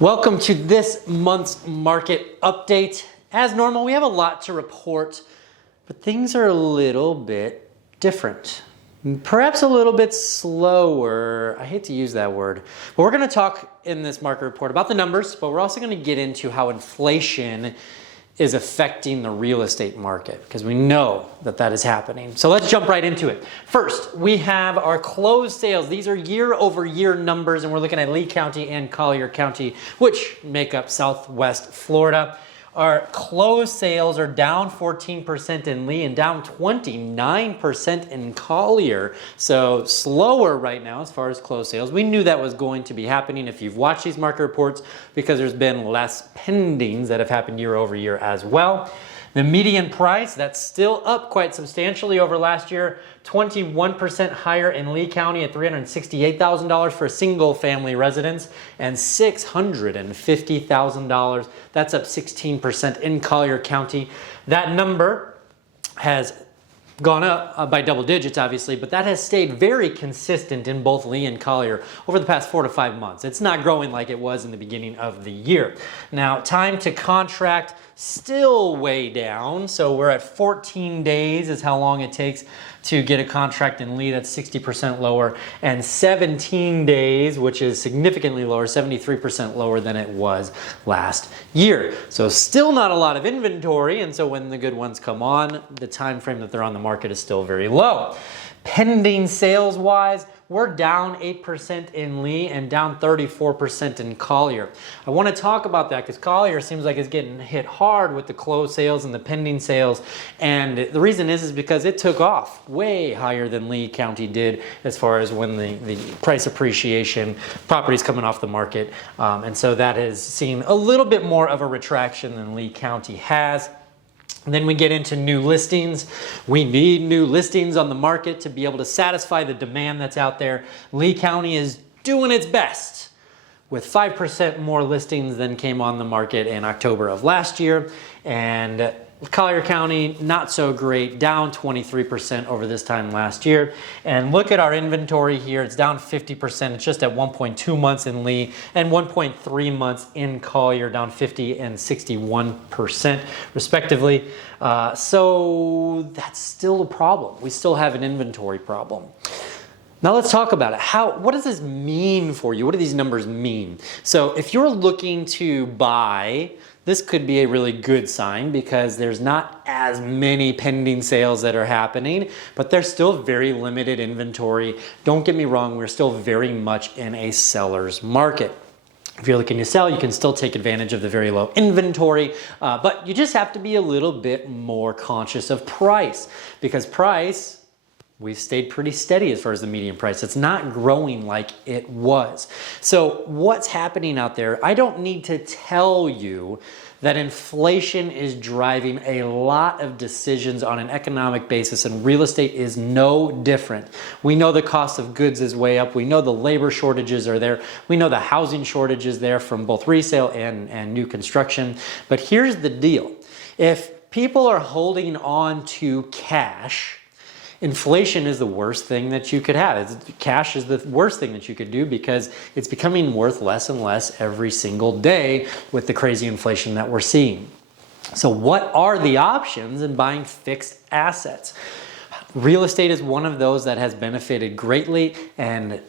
Welcome to this month's market update. As normal, we have a lot to report, but things are a little bit different. Perhaps a little bit slower. I hate to use that word. But we're going to talk in this market report about the numbers, but we're also going to get into how inflation is affecting the real estate market, because we know that that is happening. So let's jump right into it. First, we have our closed sales. These are year over year numbers, and we're looking at Lee County and Collier County, which make up Southwest Florida. Our closed sales are down 14% in Lee and down 29% in Collier. So slower right now as far as closed sales. We knew that was going to be happening if you've watched these market reports, because there's been less pendings that have happened year over year as well. The median price, that's still up quite substantially over last year, 21% higher in Lee County at $368,000 for a single family residence, and $650,000. That's up 16% in Collier County. That number has gone up by double digits, obviously, but that has stayed very consistent in both Lee and Collier over the past 4 to 5 months. It's not growing like it was in the beginning of the year. Now, time to contract, still way down. So we're at 14 days is how long it takes to get a contract in Lee. That's 60% lower, and 17 days, which is significantly lower, 73% lower than it was last year. So still not a lot of inventory, and so when the good ones come on, the time frame that they're on the market is still very low. Pending sales wise, we're down 8% in Lee and down 34% in Collier. I want to talk about that because Collier seems like it's getting hit hard with the closed sales and the pending sales. And the reason is because it took off way higher than Lee County did as far as when the price appreciation, properties coming off the market. And so that has seen a little bit more of a retraction than Lee County has. And then we get into new listings. We need new listings on the market to be able to satisfy the demand that's out there. Lee County is doing its best with 5% more listings than came on the market in October of last year. And Collier County, not so great, down 23% over this time last year. And look at our inventory here. It's down 50%. It's just at 1.2 months in Lee and 1.3 months in Collier, down 50 and 61% respectively. So that's still a problem. We still have an inventory problem. Now let's talk about it. What does this mean for you? What do these numbers mean? So if you're looking to buy, this could be a really good sign because there's not as many pending sales that are happening, but there's still very limited inventory. Don't get me wrong, we're still very much in a seller's market. If you're looking to sell, you can still take advantage of the very low inventory, but you just have to be a little bit more conscious of price, because price, we've stayed pretty steady as far as the median price. It's not growing like it was. So what's happening out there? I don't need to tell you that inflation is driving a lot of decisions on an economic basis, and real estate is no different. We know the cost of goods is way up. We know the labor shortages are there. We know the housing shortage is there from both resale and new construction. But here's the deal. If people are holding on to cash, inflation is the worst thing that you could have. Cash is the worst thing that you could do because it's becoming worth less and less every single day with the crazy inflation that we're seeing. So what are the options in buying fixed assets? Real estate is one of those that has benefited greatly, and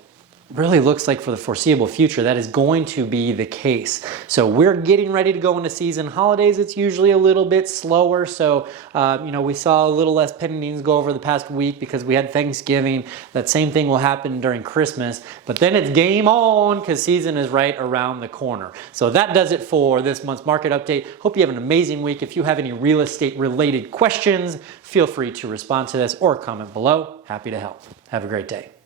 really looks like for the foreseeable future that is going to be the case. So we're getting ready to go into season. Holidays, it's usually a little bit slower. So, we saw a little less pendings go over the past week because we had Thanksgiving. That same thing will happen during Christmas, but then it's game on because season is right around the corner. So that does it for this month's market update. Hope you have an amazing week. If you have any real estate related questions, feel free to respond to this or comment below. Happy to help. Have a great day.